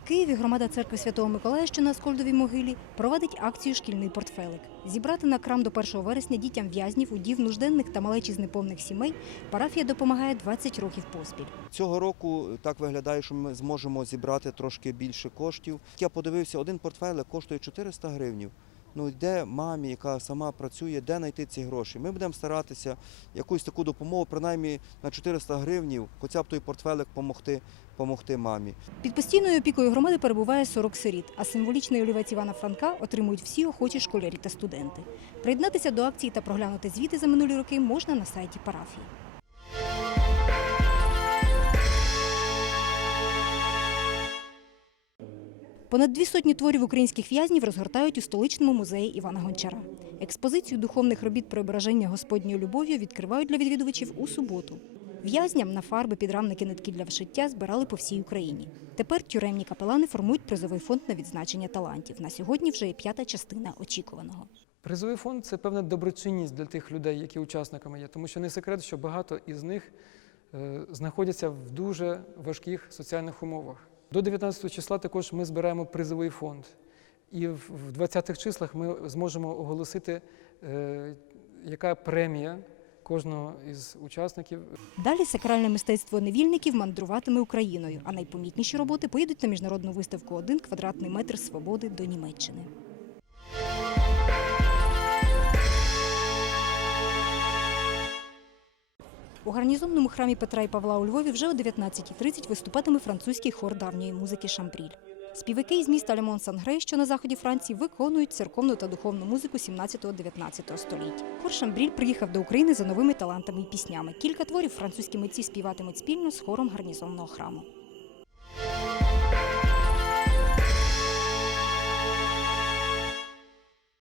Києві громада церкви Святого Миколая, що на Скольдовій могилі, проводить акцію Шкільний портфелик. Зібрати на крам до 1 вересня дітям в'язнів, удів, нужденних та малечі з неповних сімей парафія допомагає 20 років поспіль. Цього року так виглядає, що ми зможемо зібрати трошки більше коштів. Я подивився, один портфелик коштує 400 гривнів. Ну де мамі, яка сама працює, де знайти ці гроші? Ми будемо старатися якусь таку допомогу, принаймні на 400 гривнів, хоча б той портфелик помогти, помогти мамі. Під постійною опікою громади перебуває 40 сиріт, а символічний олівець Івана Франка отримують всі охочі школярі та студенти. Приєднатися до акції та проглянути звіти за минулі роки можна на сайті парафії. Понад дві сотні творів українських в'язнів розгортають у столичному музеї Івана Гончара. Експозицію духовних робіт преображення Господньою любов'ю відкривають для відвідувачів у суботу. В'язням на фарби, підрамники, нитки для вшиття збирали по всій Україні. Тепер тюремні капелани формують призовий фонд на відзначення талантів. На сьогодні вже є п'ята частина очікуваного. Призовий фонд це певна доброчинність для тих людей, які учасниками є, тому що не секрет, що багато із них е, знаходяться в дуже важких соціальних умовах. До 19 числа також ми збираємо призовий фонд. І в в 20-х числах ми зможемо оголосити, е, яка премія кожного із учасників. Далі сакральне мистецтво невільників мандруватиме Україною, а найпомітніші роботи поїдуть на міжнародну виставку «Один квадратний метр свободи до Німеччини. У гарнізонному храмі Петра і Павла у Львові вже о 19.30 виступатиме французький хор давньої музики Шамбріль. Співаки із міста Лемон Сангрей, що на заході Франції, виконують церковну та духовну музику 17-19 століть. Хор Шамбріль приїхав до України за новими талантами і піснями. Кілька творів французькі митці співатимуть спільно з хором гарнізонного храму.